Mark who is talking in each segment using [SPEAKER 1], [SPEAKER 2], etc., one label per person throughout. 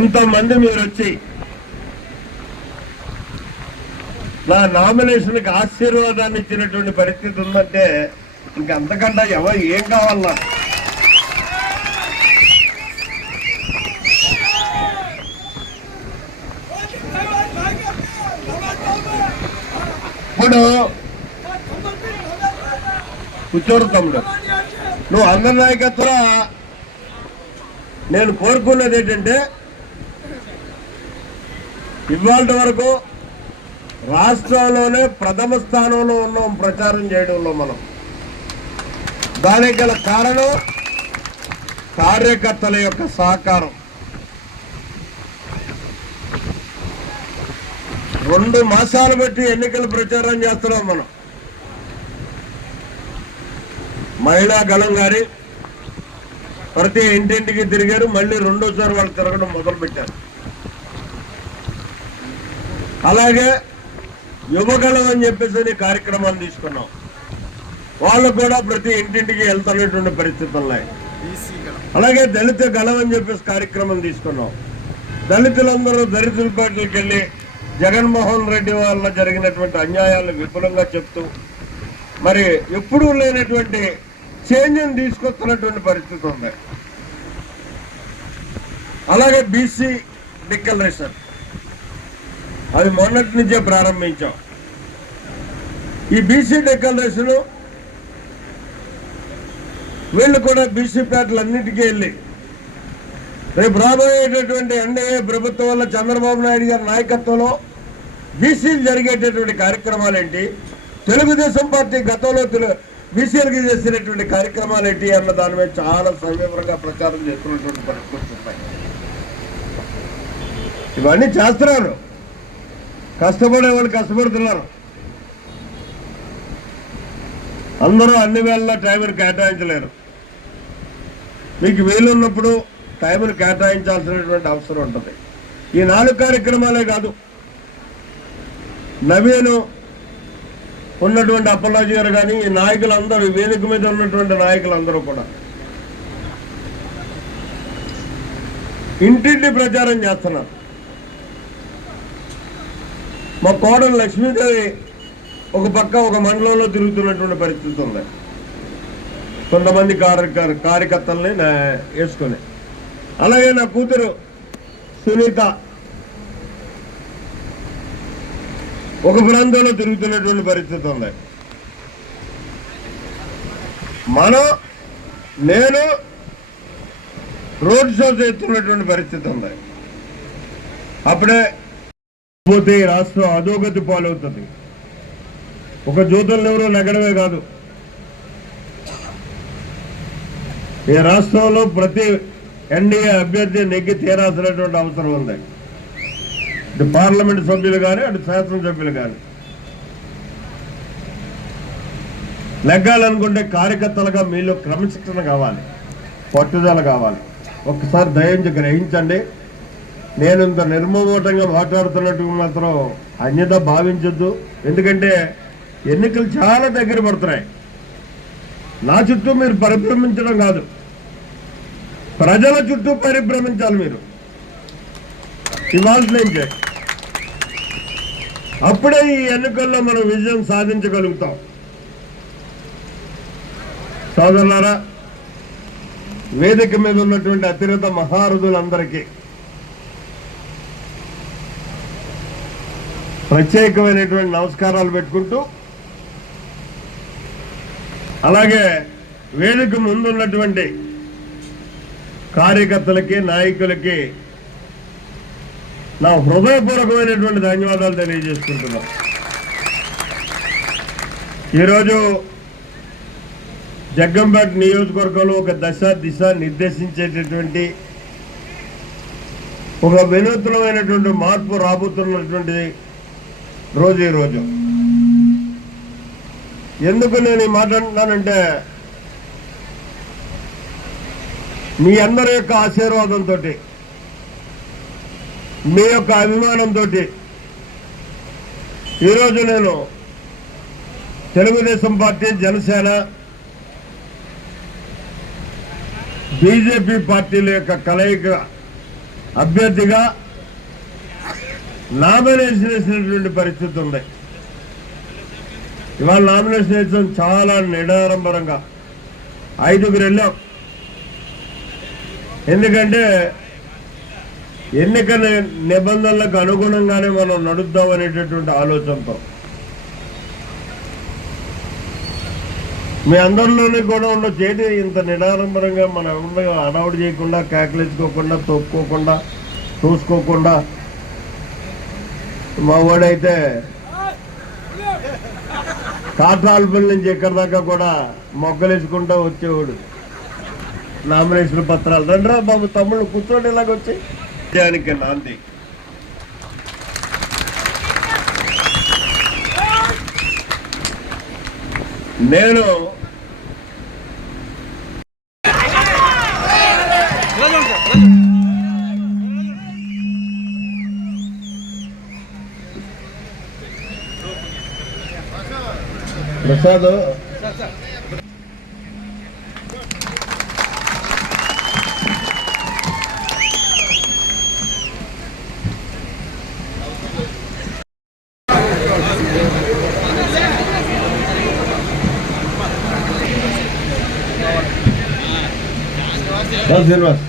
[SPEAKER 1] ఎంతమంది మీరు వచ్చి నా నామినేషన్కి ఆశీర్వాదాన్ని ఇచ్చినటువంటి పరిస్థితి ఉందంటే ఇంక ఎవరు ఏం కావాలన్నా. ఇప్పుడు కూర్చోరు తమ్ముడు. నువ్వు అందరి నాయకత్వ నేను కోరుకున్నది ఏంటంటే ఇవాళ వరకు రాష్ట్రంలోనే ప్రథమ స్థానంలో ఉన్నాం ప్రచారం చేయడంలో మనం. దానికి గల కారణం కార్యకర్తల యొక్క సహకారం. రెండు మాసాలు బట్టి ఎన్నికల ప్రచారం చేస్తున్నాం మనం. మహిళా గళం గారి ప్రతి ఇంటింటికి తిరిగారు మళ్ళీ రెండోసారి వాళ్ళు తిరగడం మొదలు పెట్టారు అలాగే యువగలం అని చెప్పేసి కార్యక్రమాలు తీసుకున్నాం. వాళ్ళు కూడా ప్రతి ఇంటింటికి వెళ్తున్నటువంటి పరిస్థితులు. ఉన్నాయి అలాగే దళిత గళం అని చెప్పేసి కార్యక్రమం తీసుకున్నాం. దళితులందరూ దళితుల పార్టీలకు వెళ్ళి జగన్మోహన్ రెడ్డి వల్ల జరిగినటువంటి అన్యాయాలు విపులంగా చెప్తూ మరి ఎప్పుడూ లేనటువంటి చేంజ్ని తీసుకొస్తున్నటువంటి పరిస్థితి ఉంది. అలాగే బీసీ డిక్లరేషన్ అది మొన్నటి నుంచే ప్రారంభించాం. ఈ బీసీ డిక్లరేషన్ వీళ్ళు కూడా బీసీ పేటలన్నిటికీ వెళ్ళి రేపు రాబోయేటటువంటి ఎన్డీఏ ప్రభుత్వం వల్ల చంద్రబాబు నాయుడు గారి నాయకత్వంలో బీసీలు జరిగేటటువంటి కార్యక్రమాలు ఏంటి తెలుగుదేశం పార్టీ గతంలో బీసీలకు చేసినటువంటి కార్యక్రమాలు ఏంటి అన్న దాని మీద చాలా సవివరంగా ప్రచారం చేస్తున్నటువంటి పరిస్థితులు ఉన్నాయి. ఇవన్నీ చేస్తున్నారు. కష్టపడే వాళ్ళు కష్టపడుతున్నారు. అందరూ అన్ని వేళ టైంను కేటాయించలేరు. మీకు వీలున్నప్పుడు టైంను కేటాయించాల్సినటువంటి అవసరం ఉంటుంది. ఈ నాలుగు కార్యక్రమాలే కాదు నవీను ఉన్నటువంటి అప్పలాజీ గారు కానీ ఈ నాయకులందరూ వేదిక మీద ఉన్నటువంటి నాయకులందరూ కూడా ఇంటింటి ప్రచారం చేస్తున్నారు. మా కోడలు లక్ష్మీదేవి ఒక పక్క ఒక మండలంలో తిరుగుతున్నటువంటి పరిస్థితి ఉంది. కొంతమంది కార్య కార్యకర్తల్ని వేసుకొని. అలాగే నా కూతురు సునీత ఒక ప్రాంతంలో తిరుగుతున్నటువంటి పరిస్థితి ఉంది. మనం నేను రోడ్ షో చేస్తున్నటువంటి పరిస్థితి ఉంది. అప్పుడే పోతే రాష్ట్రం అధోగతి పాలవుతుంది. ఒక జ్యోతులు ఎవరో నగడమే కాదు. ఈ రాష్ట్రంలో ప్రతి ఎన్డీఏ అభ్యర్థి నెగ్గి తీరాల్సినటువంటి అవసరం ఉంది. ఇటు పార్లమెంట్ సభ్యులు కానీ అటు శాసనసభ్యులు కానీ నెగ్గాలనుకుంటే కార్యకర్తలుగా మీలో క్రమశిక్షణ కావాలి. పట్టుదల కావాలి. ఒక్కసారి దయించి గ్రహించండి. నేను ఇంత నిర్మోహటంగా మాట్లాడుతున్నట్టు మాత్రం అన్యత భావించద్దు. ఎందుకంటే ఎన్నికలు చాలా దగ్గర పడుతున్నాయి. నా చుట్టూ మీరు పరిభ్రమించడం కాదు. ప్రజల చుట్టూ పరిభ్రమించాలి మీరు. ఇవాళ నుంచే అప్పుడే ఈ ఎన్నికల్లో మనం విజయం సాధించగలుగుతాం. సోదరులారా వేదిక మీద ఉన్నటువంటి అతిరథ మహారథులందరికీ ప్రత్యేకమైనటువంటి నమస్కారాలు పెట్టుకుంటూ అలాగే వేదిక ముందున్నటువంటి కార్యకర్తలకి నాయకులకి నా హృదయపూర్వకమైనటువంటి ధన్యవాదాలు తెలియజేసుకుంటున్నాం. ఈరోజు జగ్గంపేట నియోజకవర్గంలో ఒక దశ దిశ నిర్దేశించేటటువంటి ఒక వినూత్నమైనటువంటి మార్పు రాబోతున్నటువంటి రోజు ఈ రోజు. ఎందుకు నేను మాట్లాడుతున్నానంటే మీ అందరి యొక్క ఆశీర్వాదంతో మీ యొక్క అభిమానంతో ఈరోజు నేను తెలుగుదేశం పార్టీ జనసేన బీజేపీ పార్టీల యొక్క కలయిక అభ్యర్థిగా నామినేషన్ వేసినటువంటి పరిస్థితి ఉంది. ఇవాళ నామినేషన్ వేసాం చాలా నిడారంభరంగా ఐదుగురు వెళ్ళాం. ఎందుకంటే ఎన్నిక నిబంధనలకు అనుగుణంగానే మనం నడుద్దాం అనేటటువంటి ఆలోచనతో మీ అందరిలోనే కూడా ఉన్న చేతి ఇంత నిడారంభరంగా మనం ఎవరిని అడౌట్ చేయకుండా కేకలేసుకోకుండా తొక్కుకోకుండా చూసుకోకుండా మా వాడైతే కాట్రాలపల్లి నుంచి ఎక్కడి దాకా కూడా మొగ్గలేసుకుంటూ వచ్చేవాడు. నామినేషన్ పత్రాలు. రండిరా బాబు తమ్ముళ్ళు కూర్చోండి ఇలాగొచ్చి దానికి నాంది. నేను ప్రసాద్ రా శ్రీనివాస్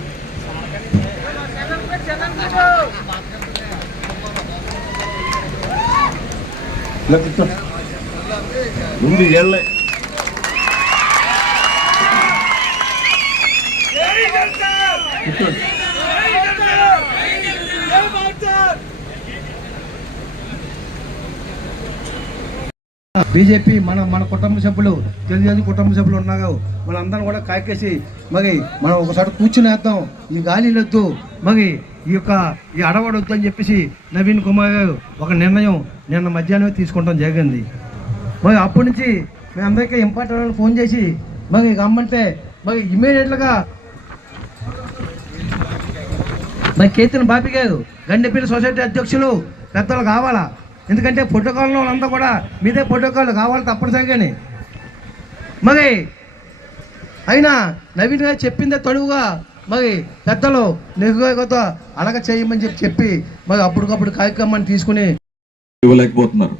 [SPEAKER 1] ఇలా కూర్చో ముందు వెళ్ళే
[SPEAKER 2] బీజేపీ మన మన కుటుంబ సభ్యులు తెలుగుదేశం కుటుంబ సభ్యులు ఉన్నారు. వాళ్ళందరూ కూడా కాకేసి మరి మనం ఒకసారి కూర్చుని వేద్దాం. ఈ గాలి వద్దు మరి ఈ యొక్క ఈ అడవాడు వద్దు అని చెప్పేసి నవీన్ కుమార్ గారు ఒక నిర్ణయం నిన్న మధ్యాహ్నమే తీసుకుంటాం. జరిగింది మరి అప్పటి నుంచి మేము అందరికీ ఇంపార్టెంట్ ఫోన్ చేసి మరి రమ్మంటే మరి ఇమీడియట్గా మరి కేతన్ బాపి గారు గండిపల్లి సొసైటీ అధ్యక్షులు పెద్దలు కావాలా? ఎందుకంటే ప్రోటోకాల్లో వాళ్ళంతా కూడా మీదే ప్రోటోకాల్ కావాలి తప్పనిసరిగాని. మరి అయినా నవీన్ గారు చెప్పిందే తడువుగా మరి పెద్దలు నెహ్రూతో అడగ చేయమని చెప్పి చెప్పి మరి అప్పటికప్పుడు కార్యక్రమాన్ని తీసుకుని
[SPEAKER 3] ఇవ్వలేకపోతున్నారు.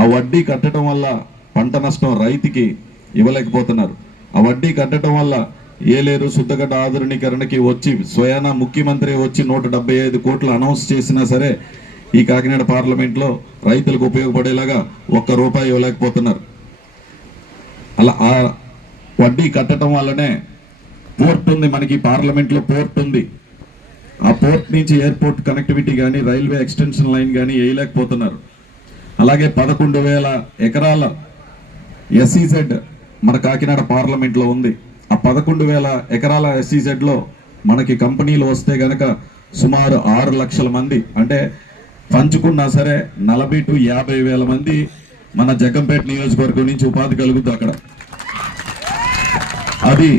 [SPEAKER 3] ఆ వడ్డీ కట్టడం వల్ల పంట నష్టం రైతుకి ఇవ్వలేకపోతున్నారు. ఆ వడ్డీ కట్టడం వల్ల ఏలేరు శుద్ధగడ్డ ఆధునీకరణకి వచ్చి స్వయాన ముఖ్యమంత్రి వచ్చి నూట డెబ్బై ఐదు కోట్లు అనౌన్స్ చేసినా సరే ఈ కాకినాడ పార్లమెంట్లో రైతులకు ఉపయోగపడేలాగా ఒక్క రూపాయి ఇవ్వలేకపోతున్నారు. అలా ఆ వడ్డీ కట్టడం వల్లనే పోర్ట్ ఉంది మనకి పార్లమెంట్లో పోర్ట్ ఉంది. ఆ పోర్ట్ నుంచి ఎయిర్పోర్ట్ కనెక్టివిటీ కానీ రైల్వే ఎక్స్టెన్షన్ లైన్ కానీ వేయలేకపోతున్నారు. అలాగే పదకొండు వేల ఎకరాల ఎస్ఈజెడ్ మన కాకినాడ పార్లమెంట్లో ఉంది. ఆ పదకొండు వేల ఎకరాల ఎస్ఈజెడ్లో మనకి కంపెనీలు వస్తే గనక సుమారు ఆరు లక్షల మంది అంటే పంచుకున్నా సరే నలభై టు యాభై వేల మంది మన జగంపేట నియోజకవర్గం నుంచి ఉపాధి కలుగుతుంది అక్కడ. అది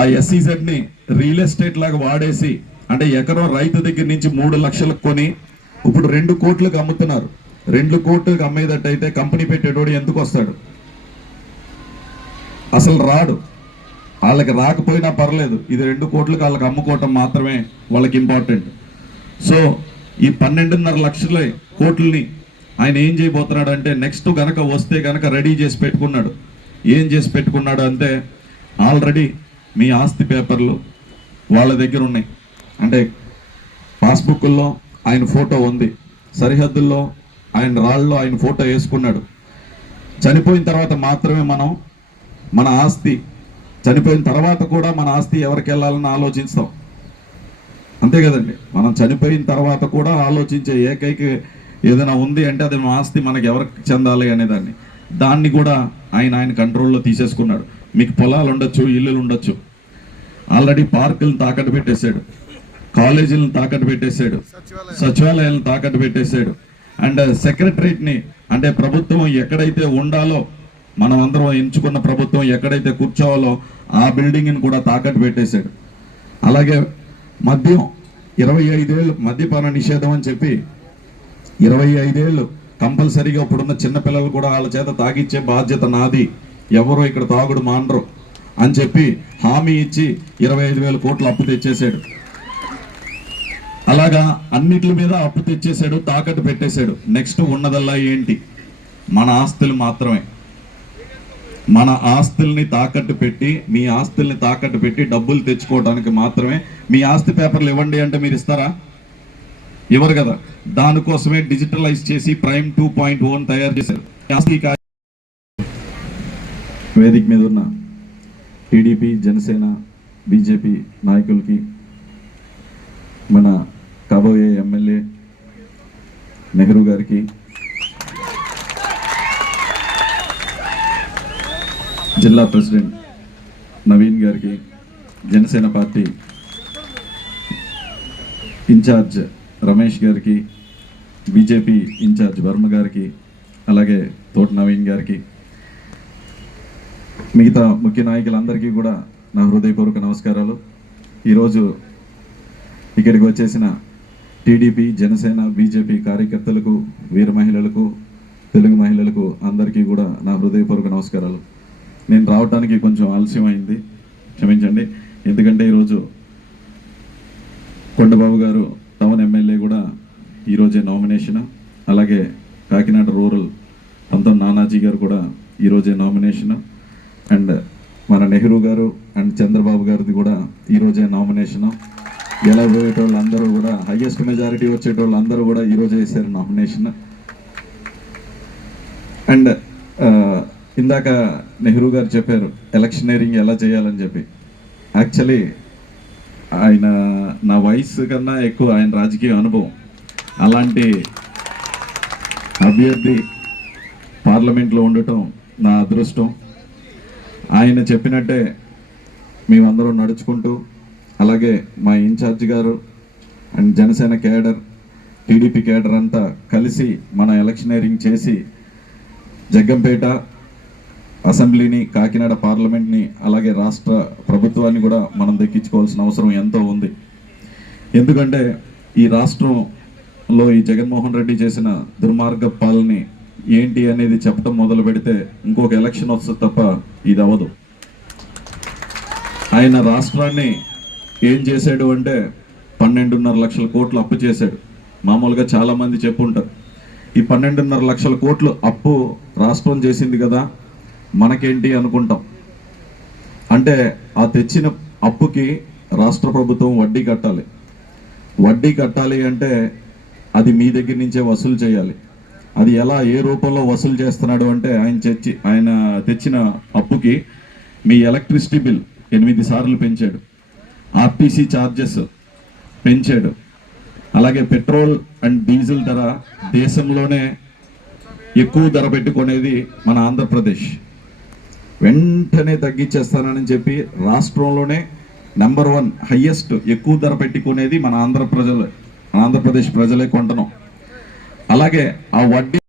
[SPEAKER 3] ఆ ఎస్ఈజెడ్ని రియల్ ఎస్టేట్ లాగా వాడేసి అంటే ఎకరం రైతు దగ్గర నుంచి మూడు లక్షలకు కొని ఇప్పుడు రెండు కోట్లకు అమ్ముతున్నారు. రెండు కోట్లకు అమ్మేటట్టయితే కంపెనీ పెట్టేటోడు ఎందుకు వస్తాడు? అసలు రాడు. వాళ్ళకి రాకపోయినా పర్లేదు. ఇది రెండు కోట్లకు వాళ్ళకి అమ్ముకోవటం మాత్రమే వాళ్ళకి ఇంపార్టెంట్. సో ఈ పన్నెండున్నర లక్షల కోట్లని ఆయన ఏం చేయబోతున్నాడు అంటే నెక్స్ట్ గనక వస్తే గనక రెడీ చేసి పెట్టుకున్నాడు. ఏం చేసి పెట్టుకున్నాడు అంటే ఆల్రెడీ మీ ఆస్తి పేపర్లు వాళ్ళ దగ్గర ఉన్నాయి. అంటే పాస్బుక్లో ఆయన ఫోటో ఉంది. సరిహద్దుల్లో ఆయన రాళ్ళలో ఆయన ఫోటో వేసుకున్నాడు. చనిపోయిన తర్వాత మాత్రమే మనం మన ఆస్తి చనిపోయిన తర్వాత కూడా మన ఆస్తి ఎవరికి వెళ్ళాలని ఆలోచిస్తాం. అంతే కదండి. మనం చనిపోయిన తర్వాత కూడా ఆలోచించే ఏకైక ఏదైనా ఉంది అంటే అది ఆస్తి మనకి ఎవరికి చెందాలి అనేదాన్ని. దాన్ని కూడా ఆయన ఆయన కంట్రోల్లో తీసేసుకున్నాడు. మీకు పొలాలు ఉండొచ్చు ఇల్లులు ఉండొచ్చు. ఆల్రెడీ పార్కులను తాకట్టు పెట్టేశాడు. కాలేజీలను తాకట్టు పెట్టేశాడు. సచివాలయాలను తాకట్టు పెట్టేశాడు. అండ్ సెక్రటరీని అంటే ప్రభుత్వం ఎక్కడైతే ఉండాలో మనం అందరం ఎంచుకున్న ప్రభుత్వం ఎక్కడైతే కూర్చోవాలో ఆ బిల్డింగ్ని కూడా తాకట్టు పెట్టేశాడు. అలాగే మద్యం ఇరవై ఐదేళ్ళు మద్యపాన నిషేధం అని చెప్పి ఇరవై ఐదేళ్ళు కంపల్సరీగా ఇప్పుడున్న చిన్నపిల్లలు కూడా వాళ్ళ చేత తాగిచ్చే బాధ్యత నాది. ఎవరు ఇక్కడ తాగుడు మానరు అని చెప్పి హామీ ఇచ్చి ఇరవై ఐదు వేల కోట్లు అప్పు తెచ్చేసాడు అలాగా అన్నిటి మీద అప్పు తెచ్చేసాడు తాకట్టు పెట్టేశాడు. నెక్స్ట్ ఉన్నదల్లా ఏంటి? మన ఆస్తులు మాత్రమే. మన ఆస్తుల్ని తాకట్టు పెట్టి మీ ఆస్తుల్ని తాకట్టు పెట్టి డబ్బులు తెచ్చుకోవడానికి మాత్రమే. మీ ఆస్తి పేపర్లు ఇవ్వండి అంటే మీరు ఇస్తారా? ఇవ్వరు కదా. దానికోసమే డిజిటలైజ్ చేసి ప్రైమ్ టూ పాయింట్ ఓన్ తయారు చేశారు. ఆస్తి వేదిక మీద ఉన్న టీడీపీ జనసేన బీజేపీ నాయకులకి మన కాబోయే ఎమ్మెల్యే నెహ్రూ గారికి జిల్లా ప్రెసిడెంట్ నవీన్ గారికి జనసేన పార్టీ ఇన్ఛార్జ్ రమేష్ గారికి బీజేపీ ఇన్ఛార్జ్ వర్మ గారికి అలాగే తోట నవీన్ గారికి మిగతా ముఖ్య నాయకులందరికీ కూడా నా హృదయపూర్వక నమస్కారాలు. ఈరోజు ఇక్కడికి వచ్చేసిన టీడీపీ జనసేన బీజేపీ కార్యకర్తలకు వీర మహిళలకు తెలుగు మహిళలకు అందరికీ కూడా నా హృదయపూర్వక నమస్కారాలు. నేను రావడానికి కొంచెం ఆలస్యం అయింది క్షమించండి. ఎందుకంటే ఈరోజు కొండబాబు గారు టౌన్ ఎమ్మెల్యే కూడా ఈరోజే నామినేషన్. అలాగే కాకినాడ రూరల్ పంతం నానాజీ గారు కూడా ఈరోజే నామినేషన్. అండ్ మన నెహ్రూ గారు అండ్ చంద్రబాబు గారిది కూడా ఈరోజే నామినేషన్. గెలబోయేటోళ్ళు అందరూ కూడా హైయెస్ట్ మెజారిటీ వచ్చేటోళ్ళు అందరూ కూడా ఈరోజు వేసారు నామినేషన్ అండ్ ఇందాక నెహ్రూ గారు చెప్పారు ఎలక్షనీరింగ్ ఎలా చేయాలని చెప్పి. యాక్చువల్లీ ఆయన నా వయసు కన్నా ఎక్కువ ఆయన రాజకీయ అనుభవం. అలాంటి అభ్యర్థి పార్లమెంట్లో ఉండటం నా అదృష్టం. ఆయన చెప్పినట్టే మేమందరం నడుచుకుంటూ అలాగే మా ఇన్ఛార్జ్ గారు and Janasena cadre TDP cadre అంతా కలిసి మన ఎలక్షనీరింగ్ చేసి జగ్గంపేట అసెంబ్లీని కాకినాడ పార్లమెంట్ని అలాగే రాష్ట్ర ప్రభుత్వాన్ని కూడా మనం దక్కించుకోవాల్సిన అవసరం ఎంతో ఉంది. ఎందుకంటే ఈ రాష్ట్రంలో ఈ జగన్మోహన్ రెడ్డి చేసిన దుర్మార్గ పాలని ఏంటి అనేది చెప్పడం మొదలు పెడితే ఇంకొక ఎలక్షన్ వస్తుంది తప్ప ఇది అవ్వదు. ఆయన రాష్ట్రాన్ని ఏం చేశాడు అంటే పన్నెండున్నర లక్షల కోట్లు అప్పు చేశాడు. మామూలుగా చాలామంది చెప్పుంటారు. ఈ పన్నెండున్నర లక్షల కోట్లు అప్పు రాష్ట్రం చేసింది కదా మనకేంటి అనుకుంటాం. అంటే ఆ తెచ్చిన అప్పుకి రాష్ట్ర ప్రభుత్వం వడ్డీ కట్టాలి. వడ్డీ కట్టాలి అంటే అది మీ దగ్గర నుంచే వసూలు చేయాలి. అది ఎలా ఏ రూపంలో వసూలు చేస్తున్నాడు అంటే ఆయన తెచ్చి ఆయన తెచ్చిన అప్పుకి మీ ఎలక్ట్రిసిటీ బిల్ ఎనిమిది సార్లు పెంచాడు. ఆర్టీసీ ఛార్జెస్ పెంచాడు. అలాగే పెట్రోల్ అండ్ డీజిల్ ధర దేశంలోనే ఎక్కువ ధర పెట్టుకునేది మన ఆంధ్రప్రదేశ్. వెంటనే తగ్గించేస్తానని చెప్పి రాష్ట్రంలోనే నెంబర్ వన్ హయ్యెస్ట్ ఎక్కువ ధర పెట్టుకునేది మన ఆంధ్ర ప్రజలు మన ఆంధ్రప్రదేశ్ ప్రజలే కొంటున్నాం. అలాగే ఆ వడ్డీ